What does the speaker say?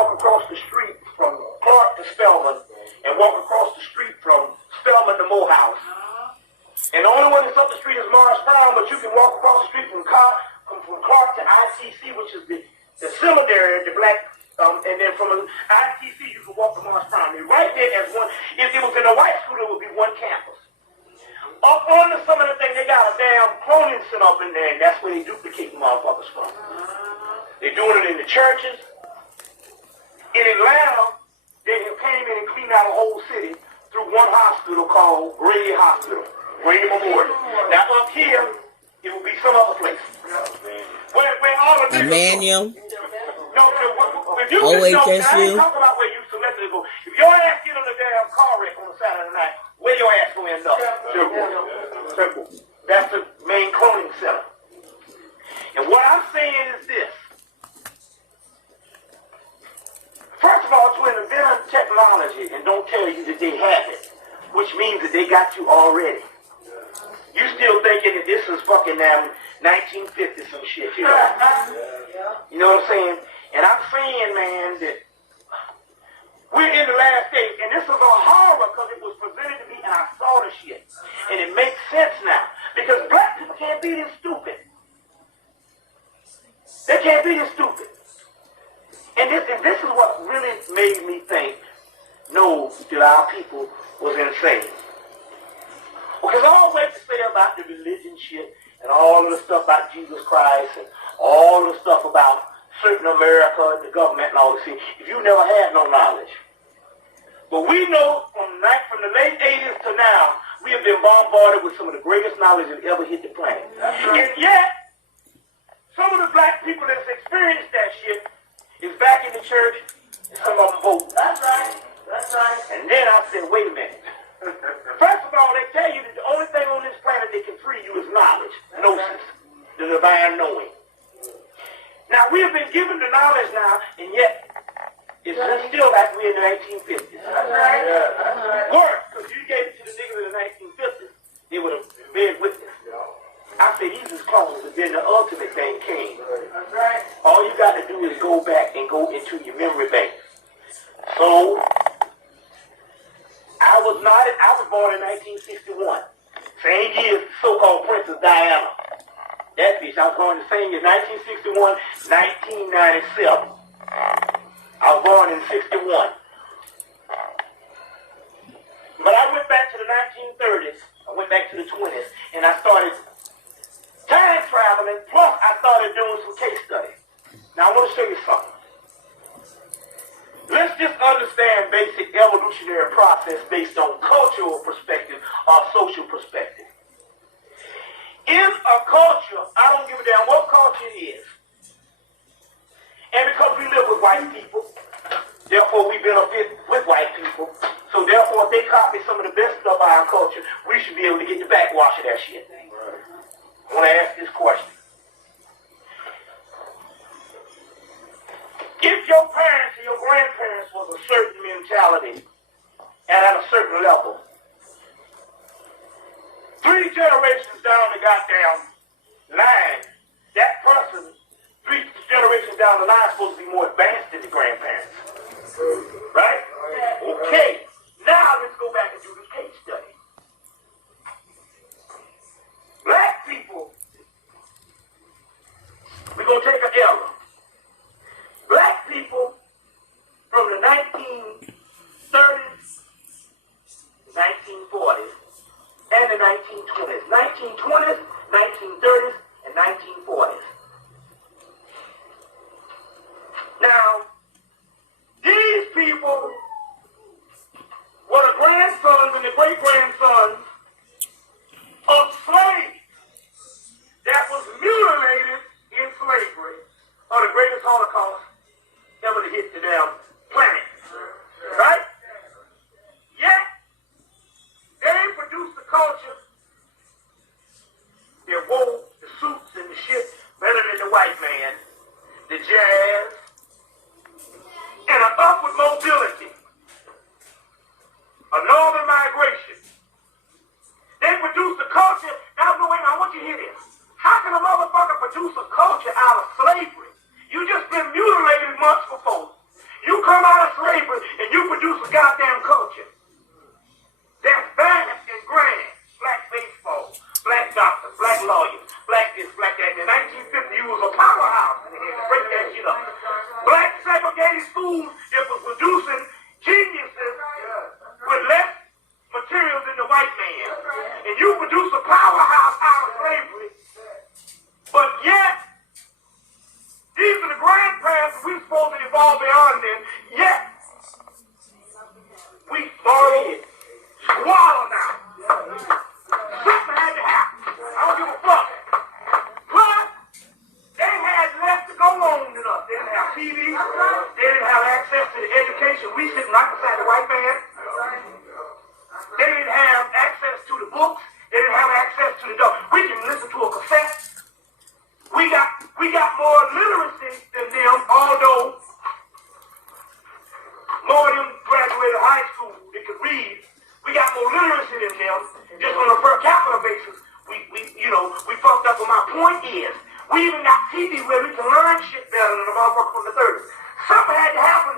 walk across the street from Clark to Spelman and walk across the street from Spelman to Morehouse. And the only one that's up the street is Morris Brown, but you can walk across the street from Clark to ITC, which is the seminary, the black, and then from ITC you can walk to Morris Brown. And right there as one, if it was in a white school, it would be one campus. Up on some of the thing, they got a damn cloning center up in there, and that's where they duplicate motherfuckers from. They're doing it in the churches. In Atlanta, they came in and cleaned out a whole city through one hospital called Grady Hospital. Grady Memorial. Now up here, it will be some other place. Where all of this Emmanuel. No, if you OHSU. I ain't talking about where you selected to go. If your ass get on a damn car wreck on a Saturday night, where your ass gonna end up? Simple. That's the main cloning center. And what I'm saying is this. First of all, to invent technology and don't tell you that they have it, which means that they got you already. You still thinking that this is fucking 1950 some shit, you know? You know what I'm saying? And I'm saying, man, that we're in the last days, and this is a horror because it was presented to me and I saw the shit. And it makes sense now. Because black people can't be this stupid. They can't be this stupid. And this is what really made me think, no, that our people was insane. Because all that to say about the religion shit and all of the stuff about Jesus Christ and all of the stuff about certain America and the government and all this shit, if you never had no knowledge. But we know from the late 80s to now, we have been bombarded with some of the greatest knowledge that ever hit the planet. And yet, some of the black people that's experienced that shit is back in the church and some of them vote. That's right. That's right. And then I said, wait a minute. First of all, they tell you that the only thing on this planet that can free you is knowledge, gnosis, the divine knowing. Now, we have been given the knowledge now, and yet it's still like we're in the 1950s. That's right. Worse, because you gave it to the niggas in the 1950s, they would have been witness. I said, he's as close, but then the ultimate thing came. That's right. All you got to do is go back and go into your memory bank. So, I was born in 1961. Same year as the so-called Princess Diana. That bitch, I was born the same year, 1961, 1997. I was born in 61. But I went back to the 1930s. I went back to the 20s, and I started time traveling, plus I started doing some case studies. Now, I want to show you something. Let's just understand basic evolutionary process based on cultural perspective or social perspective. In a culture, I don't give a damn what culture it is. And because we live with white people, therefore we benefit with white people. So therefore, if they copy some of the best stuff of our culture, we should be able to get the backwash of that shit. I want to ask this question. If your parents and your grandparents was a certain mentality and at a certain level, 3 generations down the goddamn line, that person, 3 generations down the line, is supposed to be more advanced than the grandparents. Right? Okay. Now let's go back and do this case study. Black people, we're going to take an error. Black people from the 1930s, 1940s, and the 1920s. 1920s, 1930s, and 1940s. Now, these people were the grandsons and the great-grandsons of slaves that was mutilated in slavery, or the greatest Holocaust ever to hit the damn planet. Right? Yet, they produced the culture that wore the suits and the shit better than the white man, the jazz, and an upward mobility, a northern migration. They produced a culture. Now, wait, I want you to hear this. How can a motherfucker produce a culture out of slavery? You just been mutilated months before. You many schools that was producing geniuses with less material than the white man. And you produce a powerhouse out of slavery. But yet, these are the grandparents we're supposed to evolve beyond them. Yet, we borrow it. Swallow now. Something had to happen. I don't give a fuck. But they had less to go on than us. They didn't have TV. They didn't have access to the education. We sitting right beside the white man. They didn't have access to the books. They didn't have access to the dog. We can listen to a cassette. We got more literacy than them, although more of them graduated high school that could read. We got more literacy than them. Just on a per capita basis, we fucked up. But my point is, we even got TV where we can learn shit better than the motherfucker from the 30s. Something had to happen